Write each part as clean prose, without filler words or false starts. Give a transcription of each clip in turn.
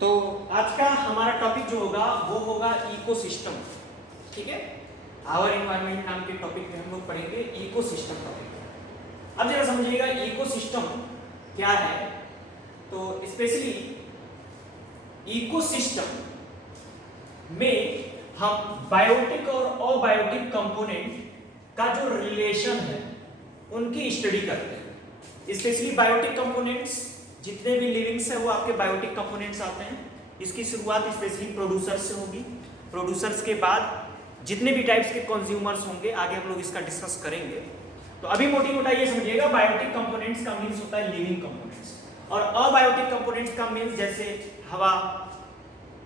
तो आज का हमारा टॉपिक जो होगा वो होगा इकोसिस्टम। ठीक है, आवर एनवायरनमेंट नाम के टॉपिक में हम लोग पढ़ेंगे इकोसिस्टम टॉपिक। अब जरा समझिएगा इकोसिस्टम क्या है। तो स्पेशली इकोसिस्टम में हम बायोटिक और अबायोटिक कंपोनेंट का जो रिलेशन है उनकी स्टडी करते हैं। स्पेशली बायोटिक कंपोनेंट्स, जितने भी लिविंग्स है वो आपके बायोटिक कंपोनेंट्स आते हैं। इसकी शुरुआत स्पेशली प्रोड्यूसर्स से होगी। प्रोड्यूसर्स के बाद जितने भी टाइप्स के कंज्यूमर्स होंगे, आगे हम लोग इसका डिस्कस करेंगे। तो अभी मोटी मोटा ये समझिएगा, बायोटिक कंपोनेंट्स का मीन्स होता है लिविंग कंपोनेंट्स, और अबायोटिक कंपोनेंट्स का मीन्स जैसे हवा,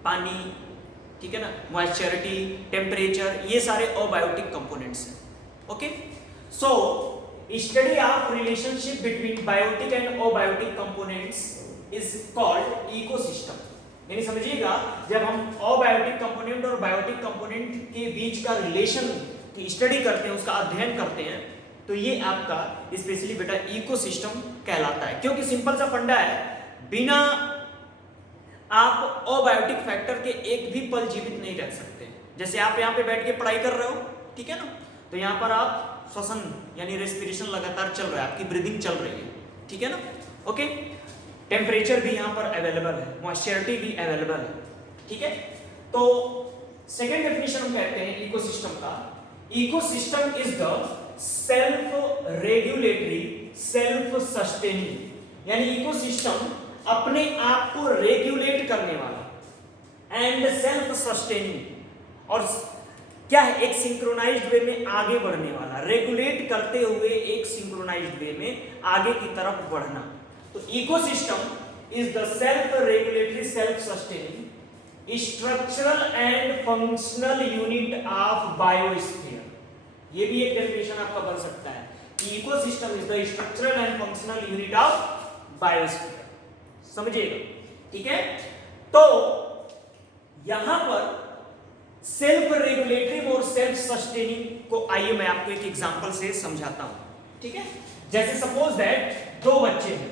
पानी, ठीक है ना, मॉइस्चरिटी, टेम्परेचर, ये सारे अबायोटिक कंपोनेंट्स हैं। Okay, so study of relationship between biotic and abiotic components is called ecosystem। यानी समझिएगा, जब हम अबायोटिक कंपोनेंट और बायोटिक कंपोनेंट के बीच का रिलेशन की स्टडी करते हैं, उसका अध्ययन करते हैं, तो ये आपका स्पेशली बेटा इकोसिस्टम कहलाता है। क्योंकि सिंपल सा फंडा है, बिना आप अबायोटिक फैक्टर के एक भी पल जीवित नहीं रह सकते। जैसे आप यहाँ पे बैठ के पढ़ाई कर रहे हो, ठीक है ना, तो यहाँ पर आप श्वसन यानी रेस्पिरेशन लगातार चल रहा है, आपकी ब्रीदिंग चल रही है, ठीक है ना। ओके, टेम्परेचर भी यहाँ पर अवेलेबल है, मॉइस्चरिटी भी अवेलेबल है, ठीक है। तो सेकेंड डेफिनेशन हम कहते हैं इकोसिस्टम का, ecosystem is the self regulatory self sustaining. यानी इकोसिस्टम अपने आप को रेगुलेट करने वाला एंड सेल्फ सस्टेनिंग, और क्या है, एक सिंक्रोनाइज्ड वे में आगे बढ़ने वाला, रेगुलेट करते हुए एक सिंक्रोनाइज्ड वे में आगे की तरफ बढ़ना। तो ecosystem is the self regulatory self sustaining structural and functional unit of biosphere. ये भी एक डेफिनेशन आपका बन सकता है कि ecosystem is the structural and functional unit of biosphere. समझिएगा, ठीक है। तो यहां पर सेल्फ रेगुलेटरी और सेल्फ सस्टेनिंग को आइए मैं आपको एक एग्जांपल से समझाता हूं, ठीक है। जैसे सपोज दैट दो बच्चे हैं,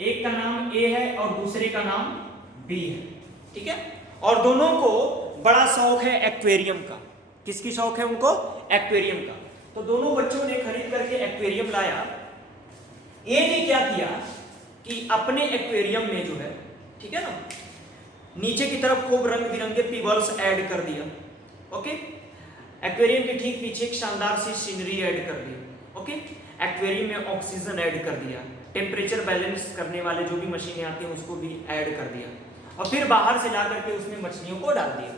एक का नाम ए है और दूसरे का नाम बी है, ठीक है, और दोनों को बड़ा शौक है एक्वेरियम का। किसकी शौक है उनको? एक्वेरियम का। तो दोनों बच्चों ने खरीद करके एक्वेरियम लाया। ए ने क्या किया कि अपने एक्वेरियम में जो है, ठीक है ना, नीचे की तरफ खूब रंग बिरंगे पिबल्स ऐड कर दिया। ओके, एक्वेरियम के ठीक पीछे एक शानदार सी सीनरी ऐड कर दी। ओके, एक्वेरियम में ऑक्सीजन ऐड कर दिया, टेम्परेचर बैलेंस करने वाले जो भी मशीनें आती हैं उसको भी ऐड कर दिया, और फिर बाहर से ला करके उसमें मछलियों को डाल दिया।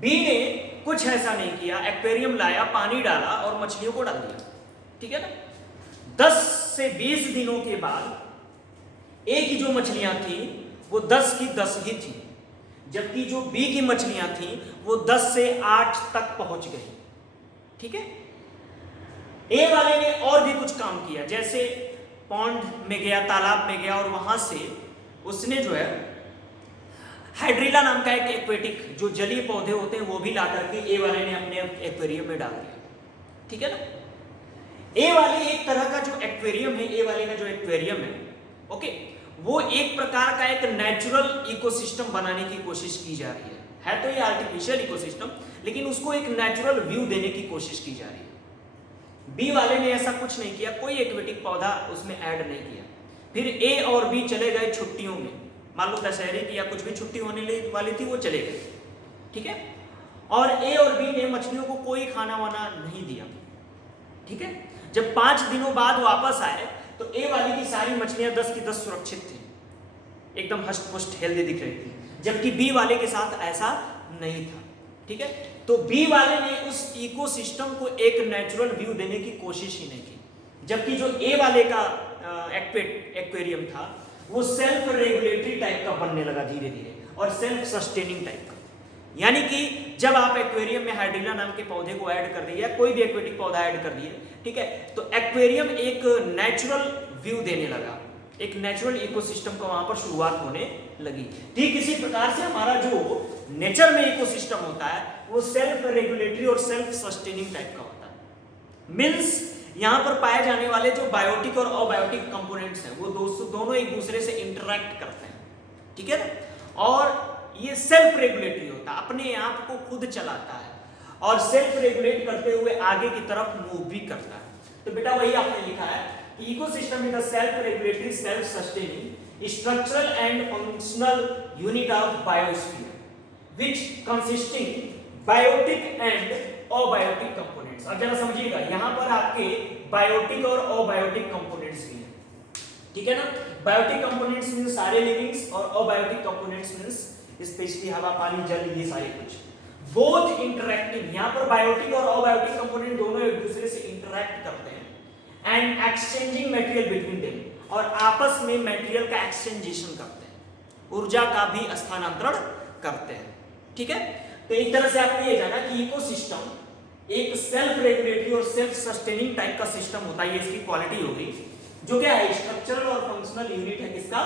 बी ने कुछ ऐसा नहीं किया, एक्वेरियम लाया, पानी डाला और मछलियों को डाल दिया, ठीक है ना। 10 से 20 दिनों के बाद ए की जो मछलियां थी वो 10 की 10 ही थी, जबकि जो बी की मछलियां थी वो 10 से 8 तक पहुंच गई, ठीक है। ए वाले ने और भी कुछ काम किया, जैसे पॉन्ड में गया, तालाब में गया, और वहां से उसने जो है हाइड्रिला नाम का एक एक्वेटिक जो जलीय पौधे होते हैं वो भी ला करके ए वाले ने अपने एक्वेरियम में डाल दिया, ठीक है ना। ए वाले एक तरह का जो एक्वेरियम है, ए वाले का जो एक्वेरियम है, ओके, वो एक प्रकार का एक नेचुरल इकोसिस्टम बनाने की कोशिश की जा रही है तो ये आर्टिफिशियल इकोसिस्टम, लेकिन उसको एक नेचुरल व्यू देने की कोशिश की जा रही है। बी वाले ने ऐसा कुछ नहीं किया, कोई एक्वेटिक पौधा उसमें ऐड नहीं किया। फिर ए और बी चले गए छुट्टियों में, मान लो दशहरे की या कुछ भी छुट्टी होने वाली थी, वो चले गए, ठीक है, और ए और बी ने मछलियों को कोई खाना वाना नहीं दिया, ठीक है। जब 5 दिनों बाद वापस आए तो ए वाली की सारी मछलियां 10 की 10 सुरक्षित थी, एकदम हष्ट पुष्ट हेल्दी दिख रही थी, जबकि बी वाले के साथ ऐसा नहीं था, ठीक है। तो बी वाले ने उस इकोसिस्टम को एक नेचुरल व्यू देने की कोशिश ही नहीं की, जबकि जो ए वाले का एक्वेरियम था वो सेल्फ रेगुलेटरी टाइप का बनने लगा धीरे धीरे, और सेल्फ सस्टेनिंग टाइप का। यानी कि जब आप एक्वेरियम में हाइड्रिला नाम के पौधे को ऐड कर दिया, कोई भी एक्वेटिक पौधा ऐड कर दिया, ठीक है, तो एक्वेरियम एक नेचुरल व्यू देने लगा, एक नेचुरल इकोसिस्टम का वहां पर शुरुआत होने लगी। ठीक इसी प्रकार से हमारा जो नेचर में इकोसिस्टम होता है वो सेल्फ रेगुलेटरी और सेल्फ सस्टेनिंग टाइप का होता है। मींस यहां पर पाए जाने वाले जो बायोटिक और अबायोटिक कंपोनेंट्स हैं वो दोनों एक दूसरे से इंटरैक्ट करते हैं, ठीक है ना। और ये सेल्फ रेगुलेटरी होता है, अपने आप को खुद चलाता है और सेल्फ रेगुलेट करते हुए आगे की तरफ मूव भी करता है। तो बेटा वही आपने लिखा है कि ecosystem is the self regulatory self sustaining structural and functional unit of biosphere which consisting biotic and abiotic components. अब जरा समझिएगा, यहां पर आपके बायोटिक और अबायोटिक कंपोनेंट्स भी हैं, ठीक है ना। बायोटिक कंपोनेंट्स मींस सारे लिविंग्स और अबायोटिक कंपोनेंट्स मींस स्पेशली हवा, पानी, जल, ये सारे कुछ। बोथ इंटरैक्टिंग, यहां पर बायोटिक और अबायोटिक कंपोनेंट दोनों एक दूसरे से इंटरैक्ट करते हैं and exchanging material between them, और आपस में मटेरियल का एक्सचेंजेशन करते हैं, ऊर्जा का भी स्थानांतरण करते हैं, ठीक है। तो एक तरह से आपने ये जाना कि इकोसिस्टम एक सेल्फ रेगुलेटरी और सेल्फ सस्टेनिंग टाइप का सिस्टम होता है, ये इसकी क्वालिटी होगी, जो क्या है स्ट्रक्चरल और फंक्शनल यूनिट है किसका,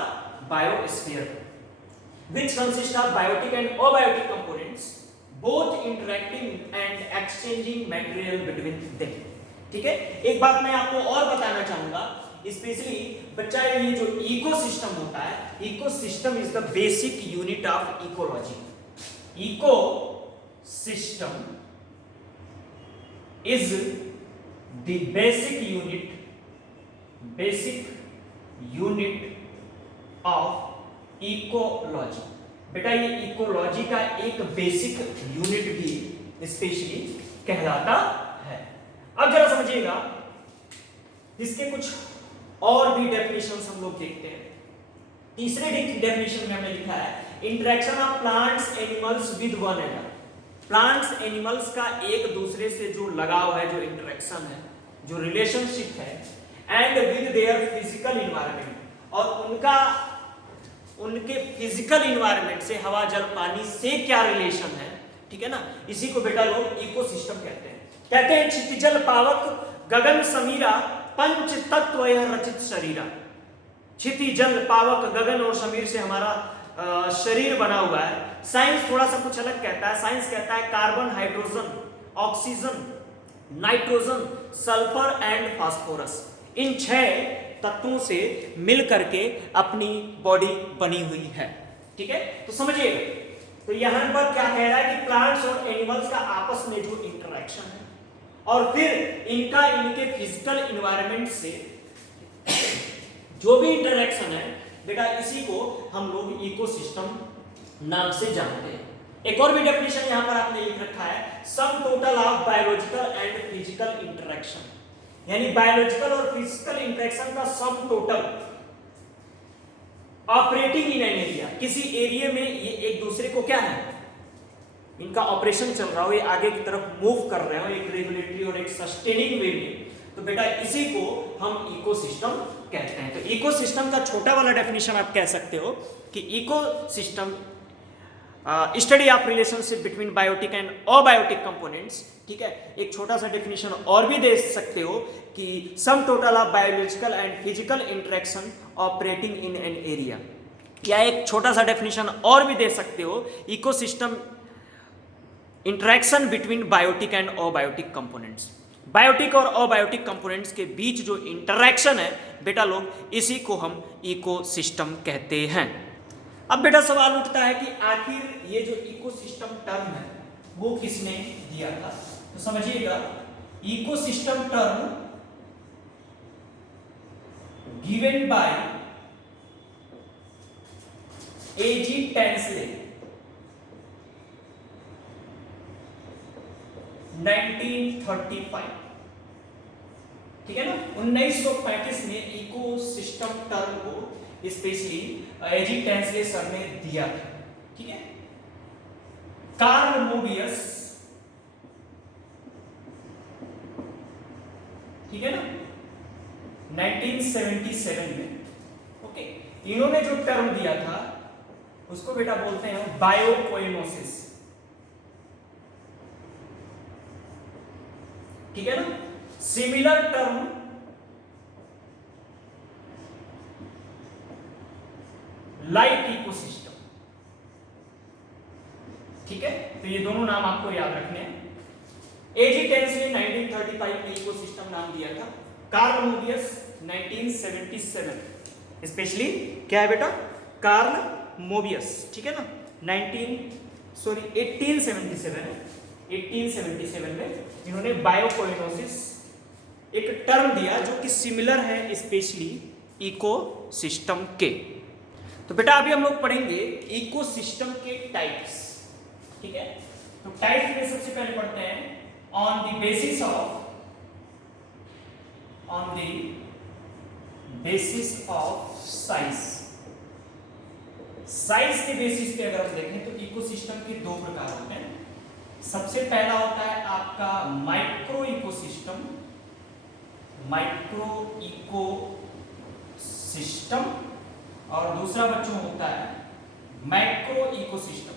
biosphere, which consists of biotic and abiotic components both interacting and exchanging material between them, ठीक है। एक बात मैं आपको और बताना चाहूंगा, स्पेशली बच्चा, ये जो इकोसिस्टम होता है, ecosystem is the basic unit of ecology. Ecosystem is the basic unit of ecology। बेटा ये इकोलॉजी का एक बेसिक यूनिट भी स्पेशली कहलाता है। अब जरा समझिएगा, इसके कुछ और भी डेफिनेशंस हम लोग देखते हैं। तीसरे डेफिनेशन में हमने लिखा है interaction of plants animals with one another. Plants animals का एक दूसरे से जो लगाव है, जो इंटरेक्शन है, जो रिलेशनशिप है, and with their physical environment, और उनके फिजिकल इन्वायरमेंट से, हवा, जल, पानी से क्या रिलेशन है, ठीक है ना, इसी को बेटा लोग इकोसिस्टम कहते हैं। कहते हैं क्षितिजल पावक गगन समीरा पंच तत्व यह रचित शरीरा। क्षितिजल पावक गगन और समीर से हमारा शरीर बना हुआ है। साइंस थोड़ा सा कुछ अलग कहता है। साइंस कहता है carbon, hydrogen, oxygen, nitrogen, sulphur and phosphorus, इन 6 तत्वों से मिल करके अपनी बॉडी बनी हुई है, ठीक है। तो समझिए, तो यहां पर क्या कह रहा है कि प्लांट्स और एनिमल्स का आपस में जो इंटरेक्शन है और फिर इनके फिजिकल इन्वायरमेंट से जो भी इंटरेक्शन है बेटा, इसी को हम लोग इकोसिस्टम नाम से जानते हैं। एक और भी डेफिनेशन यहां पर आपने लिख रखा है, sum total of biological and physical interaction, यानी बायोलॉजिकल और फिजिकल इंटरेक्शन का sum total operating in an area. किसी एरिया में ये एक दूसरे को क्या है, इनका ऑपरेशन चल रहा हो, ये आगे की तरफ मूव कर रहे हो एक रेगुलेटरी और एक सस्टेनिंग वे में, तो बेटा इसी को हम इकोसिस्टम कहते हैं। तो इकोसिस्टम का छोटा वाला डेफिनेशन आप कह सकते हो कि ecosystem study of relationship between biotic and abiotic components, ठीक है। एक छोटा सा डेफिनेशन और भी दे सकते हो कि sum total of biological and physical interaction operating in an area, या एक छोटा सा डेफिनेशन और भी दे सकते हो, ecosystem interaction between biotic and abiotic components. Biotic और अबायोटिक कंपोनेंट्स के बीच जो इंटरेक्शन है बेटा लोग, इसी को हम इकोसिस्टम कहते हैं। अब बेटा सवाल उठता है कि आखिर ये जो इकोसिस्टम टर्म है वो किसने दिया था। तो समझिएगा, ecosystem term given by AG Tansley 1935, ठीक है ना। 1935 में इकोसिस्टम टर्म को स्पेशली एजी टेंसले सर ने दिया था, ठीक है। कार्ल मोबियस, ठीक है ना, 1977 में, ओके, इन्होंने जो टर्म दिया था उसको बेटा बोलते हैं बायोकोइनोसिस, ठीक है ना। सिमिलर टर्म लाइक इकोसिस्टम, ठीक है। तो ये दोनों नाम आपको याद रखने हैं। एजी टेंसले 1935 में इकोसिस्टम नाम दिया था, कार्ल मोबियस 1977, स्पेशली क्या है बेटा, कार्ल मोबियस, ठीक है ना, 1877 में इन्होंने बायोकोइनोसिस एक टर्म दिया जो कि सिमिलर है स्पेशली इकोसिस्टम के। तो बेटा अभी हम लोग पढ़ेंगे इकोसिस्टम के टाइप्स, ठीक है। तो टाइप्स में सबसे पहले पढ़ते हैं on the basis of size. Size के बेसिस पे अगर हम देखें तो इकोसिस्टम के दो प्रकार होते हैं। सबसे पहला होता है आपका माइक्रो इकोसिस्टम और दूसरा बच्चों होता है मैक्रो इकोसिस्टम।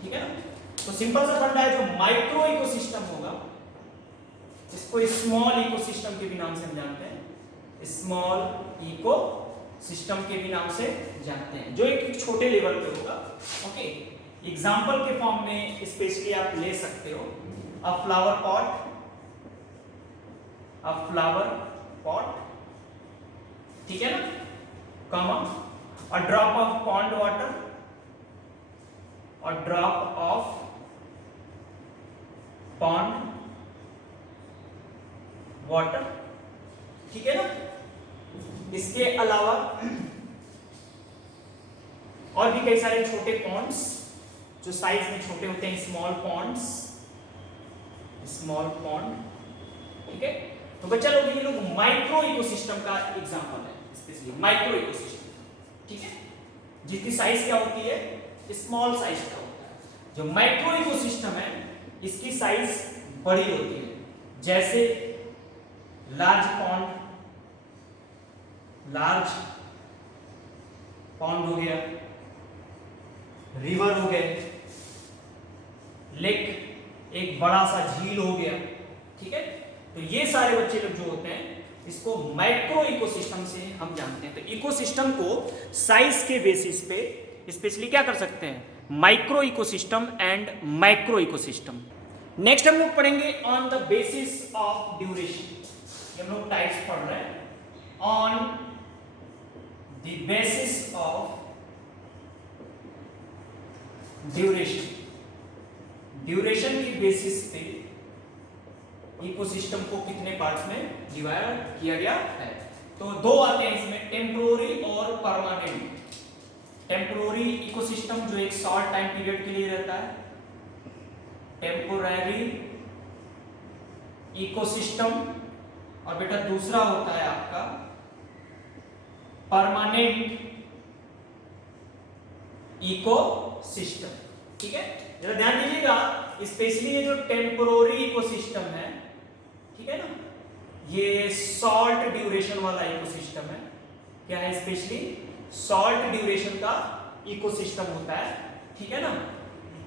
ठीक है ना। तो सिंपल सा फंडा है, जो माइक्रो इकोसिस्टम होगा इसको स्मॉल इकोसिस्टम के भी नाम से हम जानते हैं, स्मॉल इकोसिस्टम के भी नाम से जानते हैं, जो एक छोटे लेवल पे होगा। ओके, एग्जांपल के फॉर्म में स्पेशली आप ले सकते हो अ फ्लावर पॉट, ठीक है ना, comma a drop of pond water, ठीक है ना। इसके अलावा और भी कई सारे छोटे पॉन्ड्स जो साइज में छोटे होते हैं, स्मॉल पॉन्ड, ठीक है। तो बच्चा लोग ये लोग माइक्रो इकोसिस्टम का एग्जांपल है, स्पेशली माइक्रो इकोसिस्टम, ठीक है, जिसकी साइज क्या होती है, स्मॉल साइज का होता है। जो माइक्रो इकोसिस्टम है इसकी साइज बड़ी होती है, जैसे लार्ज पॉन्ड हो गया, रिवर हो गए, लेक एक बड़ा सा झील हो गया, ठीक है। तो ये सारे बच्चे लोग जो होते हैं इसको माइक्रो इकोसिस्टम से हम जानते हैं। तो इकोसिस्टम को साइज के बेसिस पे स्पेशली क्या कर सकते हैं, micro ecosystem and macro ecosystem. Next हम लोग पढ़ेंगे on the basis of duration. हम लोग टाइप्स पढ़ रहे हैं on the basis of duration की बेसिस पे इकोसिस्टम को कितने पार्ट्स में डिवाइड किया गया है। तो दो आते हैं इसमें, टेम्पोररी और परमानेंट। टेम्पोररी इकोसिस्टम जो एक शॉर्ट टाइम पीरियड के लिए रहता है, टेम्पोररी इकोसिस्टम, और बेटा दूसरा होता है आपका परमानेंट इकोसिस्टम, ठीक है। जरा ध्यान दीजिएगा, स्पेशली ये जो टेम्पोररी इकोसिस्टम है, ठीक है ना, ये शॉर्ट ड्यूरेशन वाला इकोसिस्टम है। क्या है, स्पेशली शॉर्ट ड्यूरेशन का इकोसिस्टम होता है, ठीक है ना।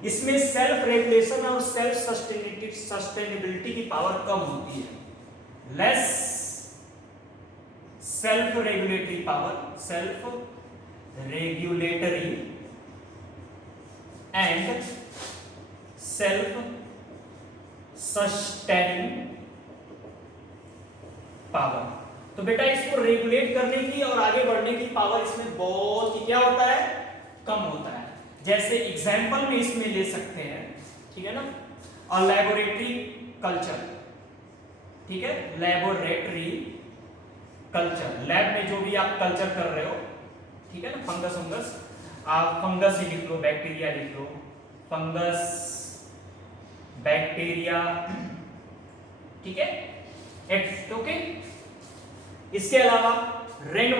इसमें सेल्फ रेगुलेशन और सेल्फ सस्टेनेबिलिटी की पावर कम होती है, less self regulatory and self sustaining power. तो बेटा इसको रेगुलेट करने की और आगे बढ़ने की पावर इसमें बहुत ही क्या होता है, कम होता है। जैसे एग्जाम्पल में इसमें ले सकते हैं, ठीक है ना, और लैबोरेटरी कल्चर, ठीक है, लैबोरेटरी कल्चर, लैब में जो भी आप कल्चर कर रहे हो, ठीक है ना, फंगस, आप फंगस ही लिख लो, बैक्टीरिया लिख लो, फंगस, बैक्टीरिया, ठीक है, ओके। इसके अलावा रेन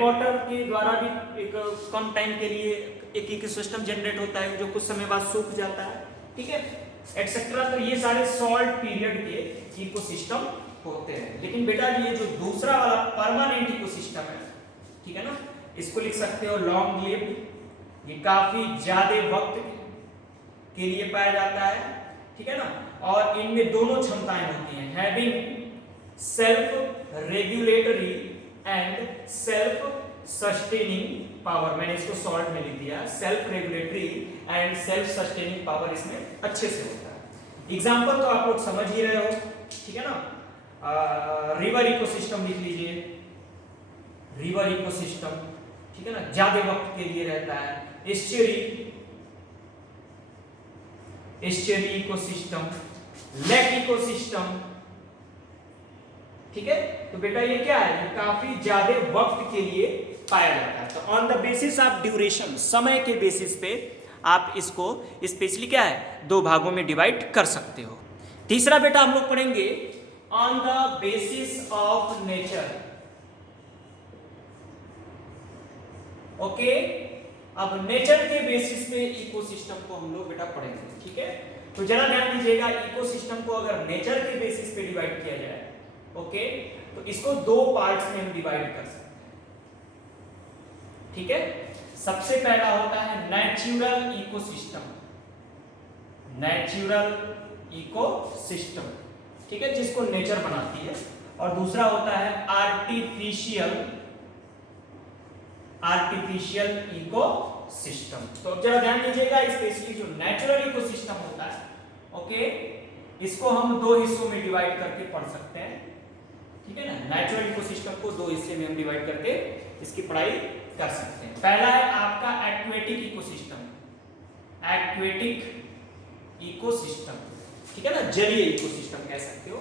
वाटर के द्वारा भी एक कम टाइम के लिए एक इकोसिस्टम जनरेट होता है जो कुछ समय बाद सूख जाता है, ठीक है, एक्सेट्रा। तो ये सारे शॉर्ट पीरियड के इकोसिस्टम होते हैं। लेकिन बेटा ये जो दूसरा वाला परमानेंट इकोसिस्टम है, ठीक है ना, इसको लिख सकते हो लॉन्ग लिव्ड, ये काफी ज्यादा वक्त के लिए पाया जाता है, ठीक है ना, और इनमें दोनों क्षमताएं होती हैं, having self regulatory and self sustaining power. मैंने इसको शॉर्ट में लिख दिया, self regulatory and self sustaining power इसमें अच्छे से होता है। एग्जांपल तो आप लोग समझ ही रहे हो, ठीक है ना। रिवर इकोसिस्टम लिख लीजिए, रिवर इकोसिस्टम, ठीक है ना, ज्यादा वक्त के लिए रहता है। एस्चुरी इकोसिस्टम, लेक इकोसिस्टम, ठीक है। तो बेटा ये क्या है, ये काफी ज्यादा वक्त के लिए पाया जाता है। तो on the basis of duration, समय के बेसिस पे आप इसको स्पेशली क्या है, दो भागों में डिवाइड कर सकते हो। तीसरा बेटा हम लोग पढ़ेंगे on the basis of nature. Okay, अब नेचर के बेसिस पे इकोसिस्टम को हम लोग बेटा पढ़ेंगे, ठीक है। तो जरा ध्यान दीजिएगा, इकोसिस्टम को अगर नेचर के बेसिस पे डिवाइड किया जाए, ओके, तो इसको दो पार्ट्स में हम डिवाइड कर सकते हैं, ठीक है। सबसे पहला होता है नेचुरल इकोसिस्टम, नेचुरल इकोसिस्टम, ठीक है, जिसको नेचर बनाती है। और दूसरा होता है आर्टिफिशियल इकोसिस्टम। तो अब जरा ध्यान दीजिएगा, स्पेशली जो नेचुरल इकोसिस्टम होता है, ओके, इसको हम दो हिस्सों में डिवाइड करके पढ़ सकते हैं, ठीक है ना। नेचुरल इकोसिस्टम को दो हिस्से में हम डिवाइड करके इसकी पढ़ाई कर सकते हैं। पहला है आपका एक्वेटिक इकोसिस्टम, एक्वेटिक इकोसिस्टम, ठीक है ना, जलीय इकोसिस्टम कह सकते हो।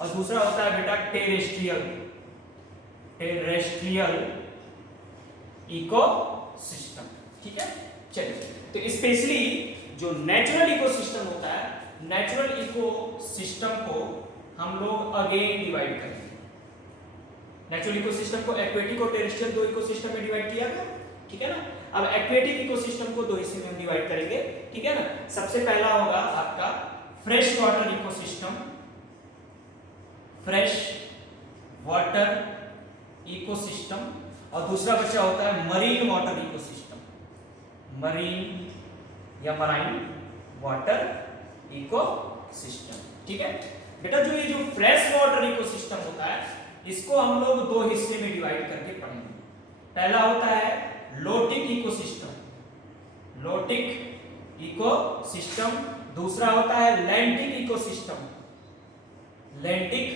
और दूसरा होता है बेटा टेरेस्ट्रियल इकोसिस्टम, ठीक है। चलिए, तो स्पेशली जो नेचुरल इकोसिस्टम होता है, नेचुरल इकोसिस्टम को हम लोग अगेन डिवाइड करेंगे। नेचुरल इकोसिस्टम को एक्वेटिक और टेरेस्ट्रियल दो इकोसिस्टम में डिवाइड किया गया, ठीक है ना। अब एक्वेटिक इकोसिस्टम को दो हिस्से में हम डिवाइड करेंगे, ठीक है ना। सबसे पहला होगा आपका fresh water ecosystem, fresh water ecosystem, और दूसरा बच्चा होता है मरीन वाटर इकोसिस्टम, मरीन या मराइन वाटर इकोसिस्टम, ठीक है बेटा। जो ये जो फ्रेश वाटर इकोसिस्टम होता है, इसको हम लोग दो हिस्से में डिवाइड करके पढ़ेंगे। पहला होता है लोटिक इकोसिस्टम, लोटिक इकोसिस्टम। दूसरा होता है लैंटिक इकोसिस्टम, लैंटिक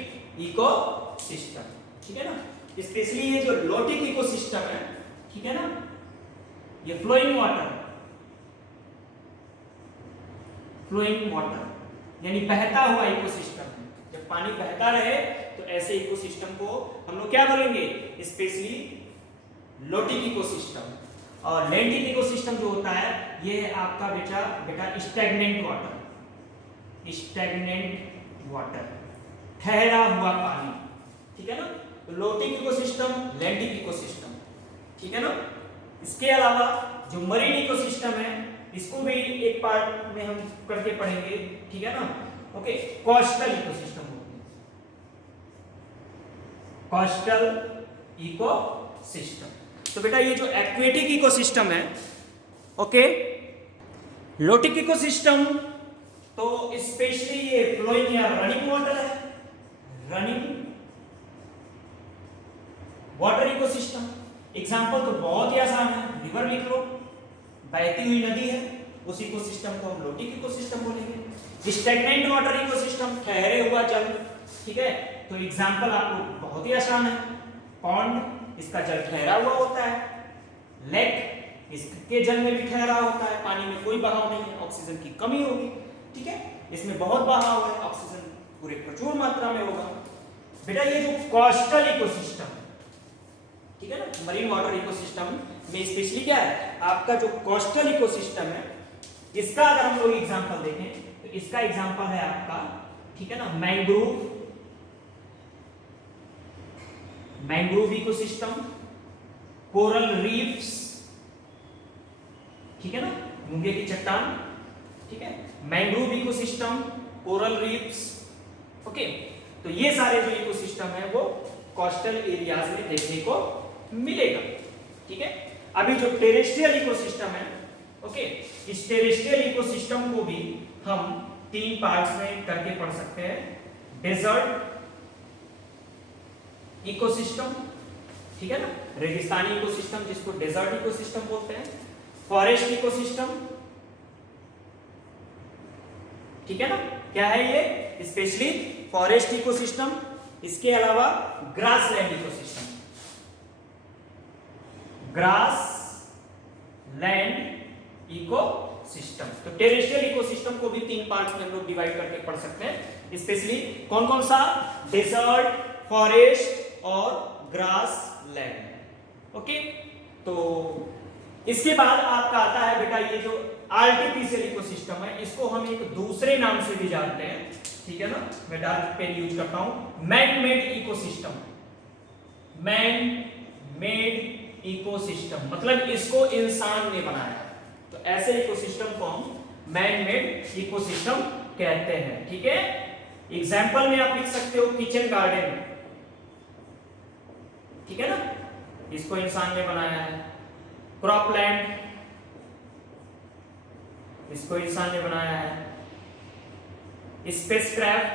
इकोसिस्टम, ठीक है ना। स्पेशली ये जो लोटिक इकोसिस्टम है, ठीक है ना, ये फ्लोइंग वाटर यानी बहता हुआ इकोसिस्टम है। जब पानी बहता रहे तो ऐसे इकोसिस्टम को हम लोग क्या बोलेंगे, स्पेशली लोटिक इकोसिस्टम। और लैंटिक इकोसिस्टम जो होता है, ये है आपका बेटा स्टैग्नेंट वाटर, ठहरा हुआ पानी, ठीक है ना। तो लोटिक इकोसिस्टम, लैंटिक इकोसिस्टम, ठीक है ना। इसके अलावा जो मरीन इकोसिस्टम है, इसको भी एक पार्ट में हम करके पढ़ेंगे, ठीक है ना। ओके, कोस्टल इकोसिस्टम होती है, कोस्टल इकोसिस्टम। तो बेटा ये जो एक्वेटिक इकोसिस्टम है, ओके, लोटिक इकोसिस्टम, तो स्पेशली ये फ्लोइंग या रनिंग वाटर है, रनिंग वाटर इकोसिस्टम। एग्जांपल तो बहुत ही आसान है, रिवर लिख लो, बहती हुई नदी है, उस इकोसिस्टम को हम लोटिक इकोसिस्टम बोलेंगे। स्टैग्नेंट वाटर इकोसिस्टम, ठहरे हुआ जल, ठीक है। तो एग्जांपल आपको बहुत ही आसान है, पॉन्ड, इसका जल ठहरा हुआ होता है। लेक, इसके जल में भी ठहरा होता है, पानी में कोई बहाव नहीं है, ऑक्सीजन की कमी होगी, ठीक है। इसमें बहुत बहाव है, ऑक्सीजन पूरे प्रचुर मात्रा में होगा। बेटा ये जो कोस्टल इकोसिस्टम, ठीक है ना, मरीन वाटर इकोसिस्टम में स्पेशली क्या है आपका जो कोस्टल इकोसिस्टम है, इसका अगर हम लोग एग्जांपल देखें तो इसका एग्जांपल है आपका, ठीक है ना, मैंग्रोव इकोसिस्टम, कोरल रीफ्स, ठीक है ना, मूंगे की चट्टान, ठीक है, mangrove ecosystem, coral reefs, okay. तो ये सारे जो इकोसिस्टम है वो कोस्टल एरियाज में देखने को मिलेगा, ठीक है। अभी जो टेरेस्ट्रियल इकोसिस्टम है, ओके, इस टेरेस्ट्रियल इकोसिस्टम को भी हम तीन पार्ट्स में करके पढ़ सकते हैं। डेजर्ट इकोसिस्टम, ठीक है ना, रेगिस्तानी इकोसिस्टम जिसको डेजर्ट इकोसिस्टम बोलते हैं। फॉरेस्ट इकोसिस्टम, ठीक है ना, क्या है ये, स्पेशली फॉरेस्ट इकोसिस्टम, इसके अलावा grass land ecosystem, grass land ecosystem. तो टेरेस्ट्रियल इकोसिस्टम को भी 3 पार्ट्स में हम लोग डिवाइड करके पढ़ सकते हैं। स्पेशली कौन कौन सा? डेजर्ट, फॉरेस्ट और ग्रास लैंड। ओके, तो इसके बाद आपका आता है बेटा ये जो आर्टिफिशियल इकोसिस्टम है, इसको हम एक दूसरे नाम से भी जानते हैं, ठीक है ना, मैं डार्क पेन यूज करता हूं, man made ecosystem. Man made ecosystem मतलब इसको इंसान ने बनाया, तो ऐसे इकोसिस्टम को हम मैन मेड इकोसिस्टम कहते हैं, ठीक है। एग्जाम्पल में आप लिख सकते हो किचन गार्डन, ठीक है ना, इसको इंसान ने बनाया है। क्रॉप लैंड, इसको इंसान ने बनाया है। स्पेसक्राफ्ट,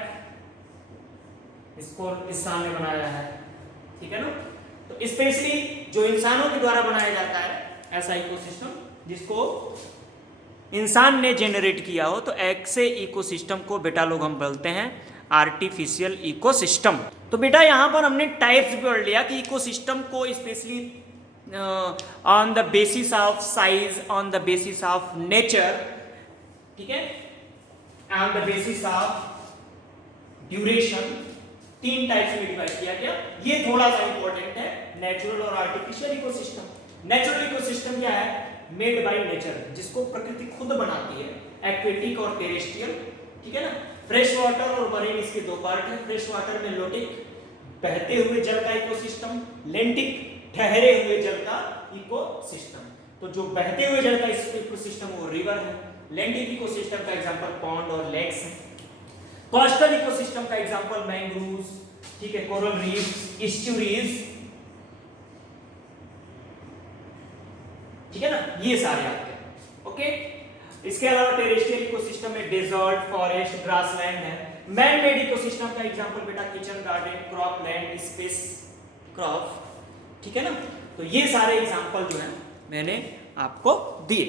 इसको इंसान ने बनाया है, ठीक है ना। तो स्पेशली जो इंसानों के द्वारा बनाया जाता है ऐसा इकोसिस्टम जिसको इंसान ने जेनरेट किया हो, तो ऐसे इकोसिस्टम को बेटा लोग हम बोलते हैं आर्टिफिशियल इकोसिस्टम। तो बेटा यहां पर हमने टाइप्स पढ़ लिया कि इकोसिस्टम को specially on the basis of size, on the basis of nature, ठीक है, on the basis of duration, 3 types में डिवाइड किया गया। ये थोड़ा सा इंपॉर्टेंट है, नेचुरल और आर्टिफिशियल इकोसिस्टम। नेचुरल इकोसिस्टम क्या है? मेड बाय नेचर, जिसको प्रकृति खुद बनाती है, एक्वेटिक और टेरेस्ट्रियल, ठीक है ना। फ्रेश वाटर और मरीन इसके 2 पार्ट है। फ्रेश वाटर में लोटिक, बहते हुए जल का इकोसिस्टम, लेंटिक, ठहरे हुए जल का इकोसिस्टम। तो जो बहते हुए जल का इकोसिस्टम वो रिवर है। लैंडिक इकोसिस्टम का एग्जांपल पॉन्ड और लेक्स है। कोस्टल इकोसिस्टम का एग्जांपल मैंग्रोव्स, ठीक है, कोरल रीफ्स, एस्चुरीज, ठीक है ना, ये सारे आते हैं। ओके, इसके अलावा टेरेस्ट्रियल इकोसिस्टम में डेजर्ट, फॉरेस्ट, ग्रासलैंड है। मैन मेड इकोसिस्टम का एग्जांपल बेटा kitchen garden, crop land, space crop, ठीक है ना। तो ये सारे एग्जांपल जो है मैंने आपको दिए।